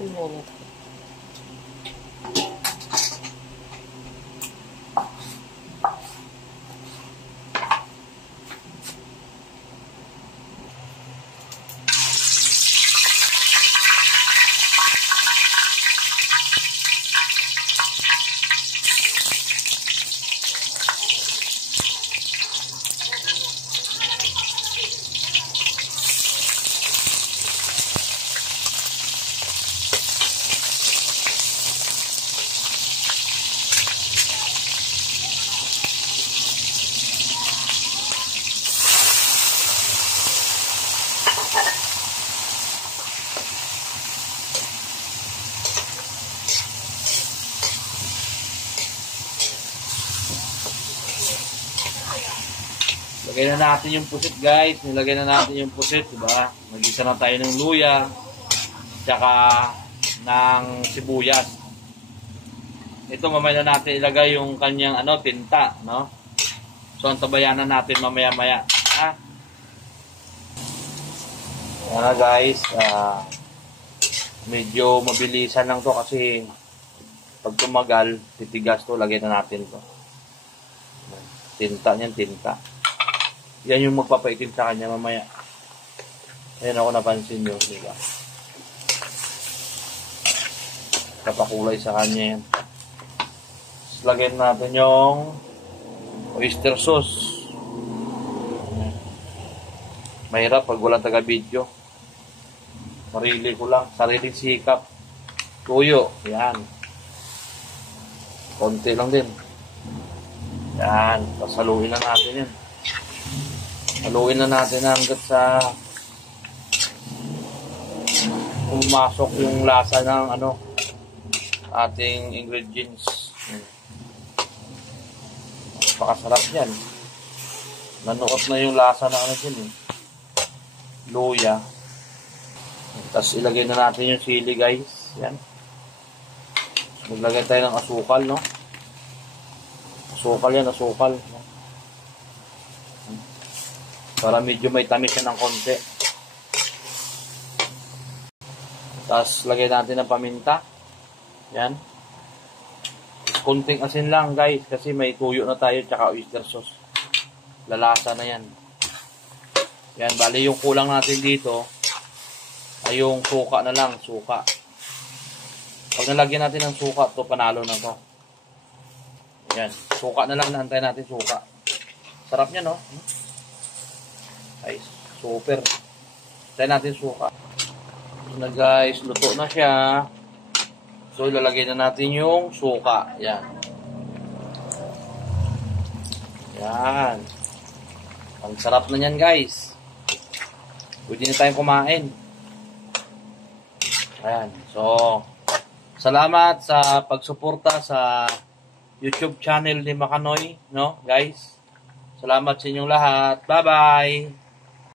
Sinunod. Lagay na natin yung pusit, guys. Nilagay na natin yung pusit, diba? Mag-isa na tayo ng luya, tsaka ng sibuyas. Ito mamaya na natin ilagay yung kanyang tinta, no? So antabayanan natin mamaya-maya, ha? Yan na, guys. Medyo mabilisan lang to kasi pag tumagal, titigas to, lagay na natin to. Tinta niyan, tinta. Yan yung magpapaitim sa kanya mamaya. Ayan ako napansin nyo, diba? Kapakulay sa kanya yan. Tapos lagyan natin yung oyster sauce. Mahirap pag walang taga-video. Sarili ko lang, sariling sikap. Tuyo, yan. Konti lang din. Yan, tapos haluin na natin yan. Haluin na natin hanggat sa pumasok yung lasa ng ating ingredients. Napakasarap yan. Nanuot na yung lasa ng dyan eh. Luya. Tapos ilagay na natin yung sili, guys. Yan. Maglagay tayo ng asukal, no? Asukal yan, asukal. Para medyo may tamis yan ng konti. Tapos lagay natin ng paminta. Yan. Kunting asin lang, guys, kasi may tuyo na tayo tsaka oyster sauce. Lalasa na yan. Yan, bali yung kulang natin dito ay yung suka na lang, suka. Pag nalagyan natin ng suka, to panalo na to. Yan, suka na lang, naantay natin suka. Sarap niya, no? Ay, super. Tayo natin suka. So na, guys, luto na siya. So ilalagay na natin yung suka. Yan. Yan. Ang sarap na yan, guys. Pwede na tayong kumain. Ayan. So, salamat sa pagsuporta sa YouTube channel ni Makanoy, no, guys? Salamat sa inyong lahat. Bye-bye!